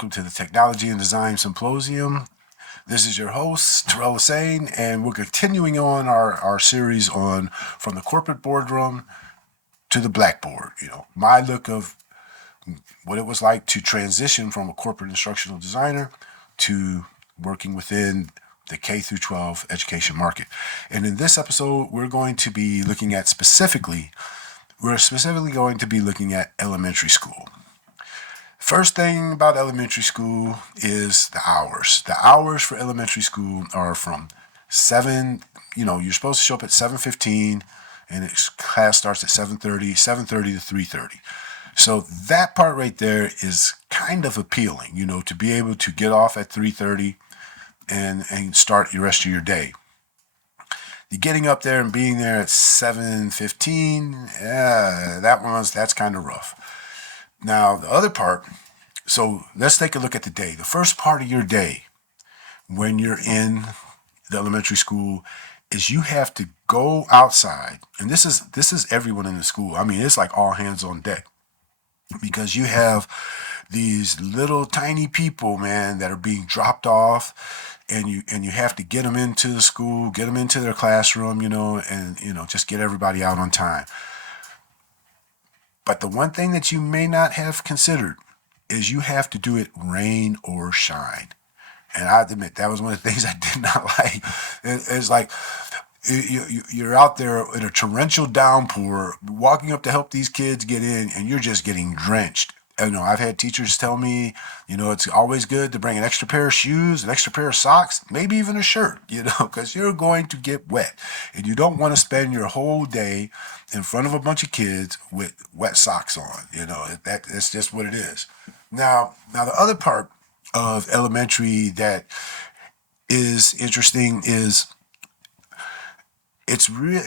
welcome to the Technology and Design Symposium. This is your host, Terrell Hussain, and we're continuing on our series on From the Corporate Boardroom to the Blackboard. My look of what it was like to transition from a corporate instructional designer to working within the K through 12 education market. And in this episode, we're specifically going to be looking at elementary school. First thing about elementary school is the hours. The hours for elementary school are from 7, you're supposed to show up at 7:15 and class starts at 7:30 to 3:30. So that part right there is kind of appealing, to be able to get off at 3:30 and start the rest of your day. The getting up there and being there at 7:15, that's kind of rough. Now, the other part, so let's take a look at the day. The first part of your day when you're in the elementary school is you have to go outside. And this is everyone in the school. I mean, it's like all hands on deck. Because you have these little tiny people, man, that are being dropped off, and you have to get them into the school, get them into their classroom, and just get everybody out on time. But the one thing that you may not have considered is you have to do it rain or shine. And I admit that was one of the things I did not like. It's like you're out there in a torrential downpour, walking up to help these kids get in, and you're just getting drenched. I've had teachers tell me, it's always good to bring an extra pair of shoes, an extra pair of socks, maybe even a shirt, because you're going to get wet. And you don't want to spend your whole day in front of a bunch of kids with wet socks on. That's just what it is. Now the other part of elementary that is interesting is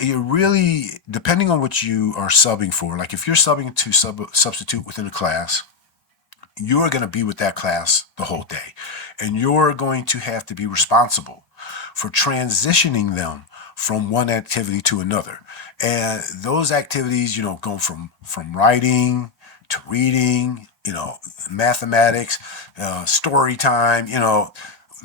you're really depending on what you are subbing for. Like if you're subbing to substitute within a class, you're going to be with that class the whole day, and you're going to have to be responsible for transitioning them from one activity to another. And those activities, go from writing to reading, mathematics, story time,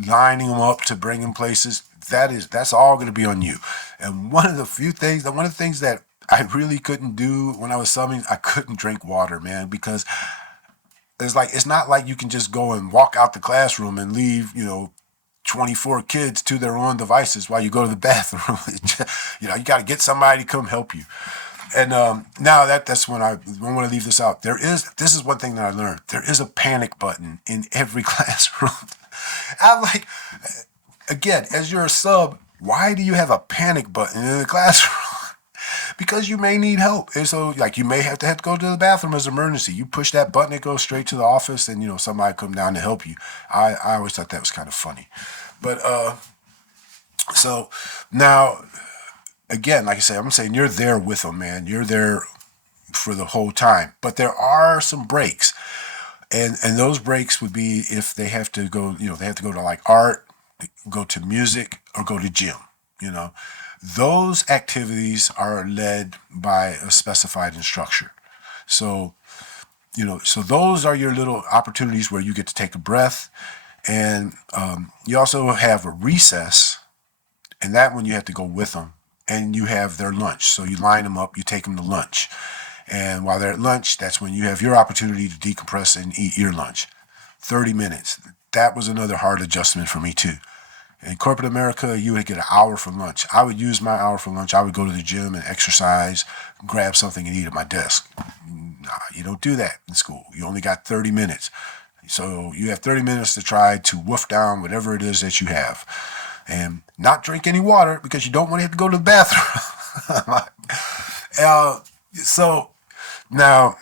lining them up to bring them places. That's all going to be on you. And one of the things that I really couldn't do when I was subbing, I couldn't drink water, man, because it's not like you can just go and walk out the classroom and leave, 24 kids to their own devices while you go to the bathroom. You got to get somebody to come help you. And now that's when I want to leave this out. This is one thing that I learned. There is a panic button in every classroom. I'm like, again, as you're a sub, why do you have a panic button in the classroom? Because you may need help. And so, you may have to go to the bathroom as an emergency. You push that button, it goes straight to the office, and, somebody come down to help you. I always thought that was kind of funny. But, so now, again, like I said, I'm saying you're there with them, man. You're there for the whole time. But there are some breaks. And those breaks would be if they have to go, they have to go to like art, go to music, or go to gym. Those activities are led by a specified instructor. So those are your little opportunities where you get to take a breath. And you also have a recess, and that one you have to go with them. And you have their lunch. So you line them up, you take them to lunch. And while they're at lunch, that's when you have your opportunity to decompress and eat your lunch. 30 minutes. That was another hard adjustment for me too. In corporate America, you would get an hour for lunch. I would use my hour for lunch. I would go to the gym and exercise, grab something and eat at my desk. Nah, you don't do that in school. You only got 30 minutes. So you have 30 minutes to try to wolf down whatever it is that you have. And not drink any water because you don't want to have to go to the bathroom. So now,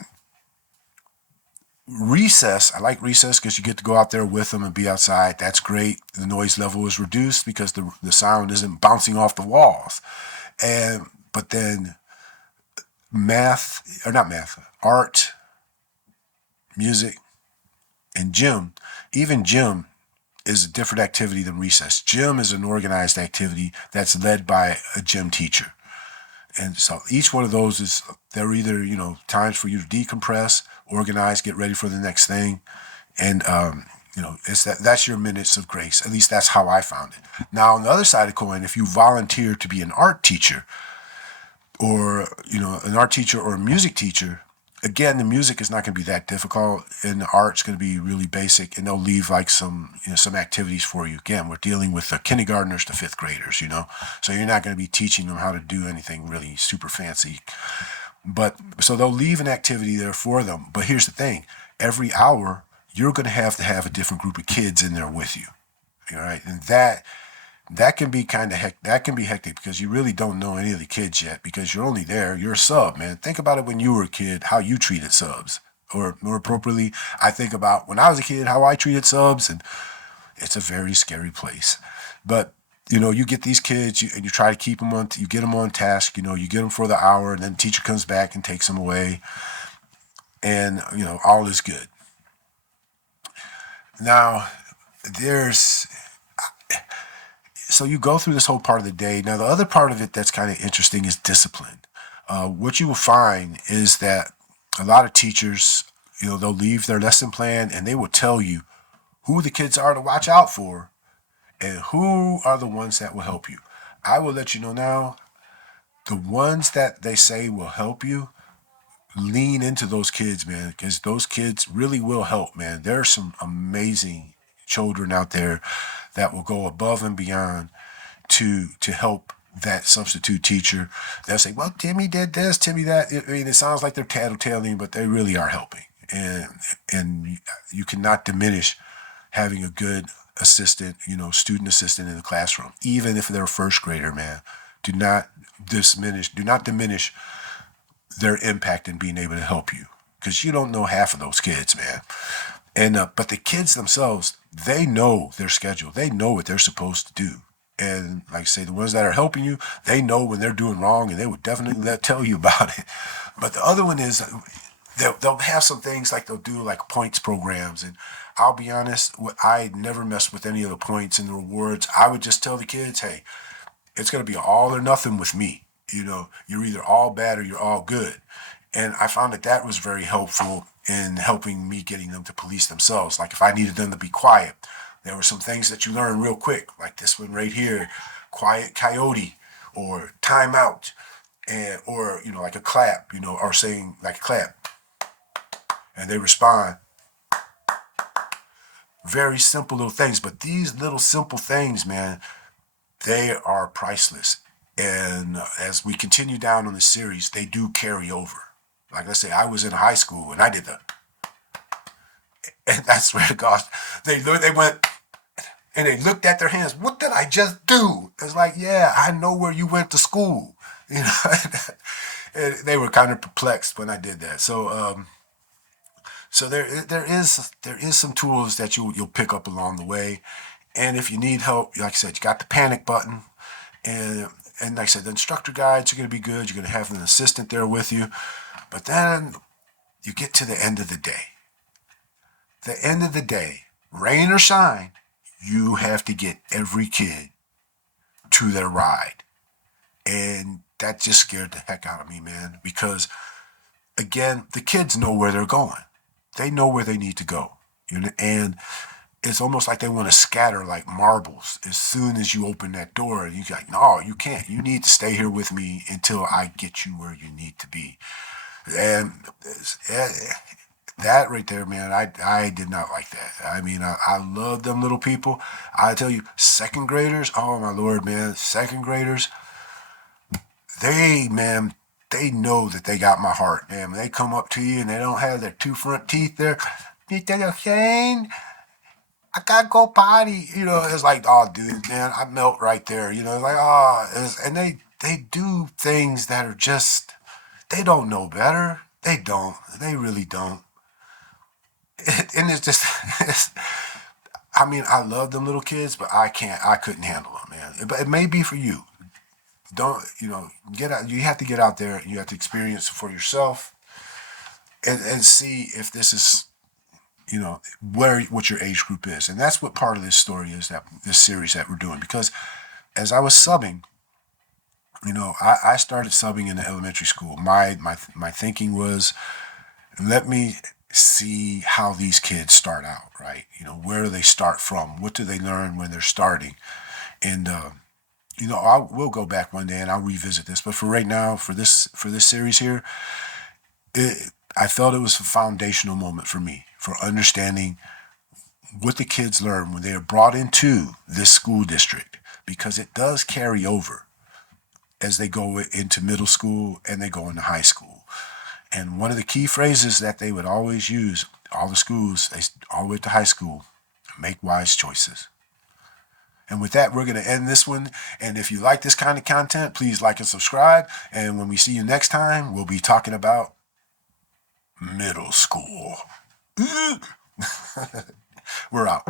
recess, I like recess because you get to go out there with them and be outside. That's great. The noise level is reduced because the sound isn't bouncing off the walls. But then art, music, and gym, even gym is a different activity than recess. Gym is an organized activity that's led by a gym teacher. And so each one of those they're either, times for you to decompress, organize, get ready for the next thing. And It's that's your minutes of grace. At least that's how I found it. Now, on the other side of the coin, if you volunteer to be an art teacher, or an art teacher or a music teacher, again, the music is not going to be that difficult, and the art's going to be really basic, and they'll leave like some activities for you. Again, we're dealing with the kindergartners to fifth graders, so you're not going to be teaching them how to do anything really super fancy. But so they'll leave an activity there for them. But here's the thing: every hour you're going to have a different group of kids in there with you. All right, and that can be that can be hectic, because you really don't know any of the kids yet, because you're only there. You're a sub, man. Think about it when you were a kid, how you treated subs, or more appropriately, I think about when I was a kid, how I treated subs, and it's a very scary place. But you get these kids, and you try to keep them on. You get them on task. You get them for the hour, and then the teacher comes back and takes them away, and all is good. Now, there's so you go through this whole part of the day. Now, the other part of it that's kind of interesting is discipline. What you will find is that a lot of teachers, they'll leave their lesson plan and they will tell you who the kids are to watch out for and who are the ones that will help you. I will let you know now, the ones that they say will help you, lean into those kids, man, because those kids really will help, man. There are some amazing children out there that will go above and beyond to help that substitute teacher. They'll say, well, Timmy did this, Timmy that. I mean, it sounds like they're tattletaling, but they really are helping. And you cannot diminish having a good assistant, student assistant in the classroom, even if they're a first grader, man. Do not diminish their impact in being able to help you, because you don't know half of those kids, man. And but the kids themselves, they know their schedule. They know what they're supposed to do. And like I say, the ones that are helping you, they know when they're doing wrong, and they would definitely tell you about it. But the other one is they'll have some things like they'll do like points programs. And I'll be honest, I never messed with any of the points and the rewards. I would just tell the kids, hey, it's going to be all or nothing with me. You're either all bad or you're all good. And I found that was very helpful in helping me getting them to police themselves. Like if I needed them to be quiet, there were some things that you learn real quick, like this one right here, quiet coyote, or timeout, or like a clap, or saying like a clap, and they respond. Very simple little things, but these little simple things, man, they are priceless. And as we continue down on the series, they do carry over. Like I say, I was in high school and I did that, and I swear to God, they went and they looked at their hands. What did I just do? It's like, yeah, I know where you went to school. And they were kind of perplexed when I did that. So there is some tools that you'll pick up along the way, and if you need help, like I said, you got the panic button, and like I said, the instructor guides are going to be good. You're going to have an assistant there with you, but then you get to the end of the day. The end of the day, rain or shine, you have to get every kid to their ride, and that just scared the heck out of me, man, because again, the kids know where they're going. They know where they need to go. And it's almost like they want to scatter like marbles as soon as you open that door. And you're like, no, you can't. You need to stay here with me until I get you where you need to be. And that right there, man, I did not like that. I mean, I love them little people. I tell you, second graders, oh my Lord, man, second graders, they know that they got my heart, man. When they come up to you and they don't have their two front teeth there, Shane, I gotta go potty. It's like, oh, dude, man, I melt right there. It's like, and they do things that are just, they don't know better. They don't. They really don't. And it's just, I mean, I love them little kids, but I couldn't handle them, man. But it may be for you. Don't, get out. You have to get out there and you have to experience it for yourself, and see if this is, what your age group is. And that's what part of this story is, that this series that we're doing. Because as I was subbing, I started subbing in the elementary school. My thinking was, let me see how these kids start out, right? Where do they start from? What do they learn when they're starting? And we'll go back one day and I'll revisit this. But for right now, for this series here, I felt it was a foundational moment for me for understanding what the kids learn when they are brought into this school district, because it does carry over as they go into middle school and they go into high school. And one of the key phrases that they would always use, all the schools, all the way to high school, make wise choices. And with that, we're going to end this one. And if you like this kind of content, please like and subscribe. And when we see you next time, we'll be talking about middle school. We're out.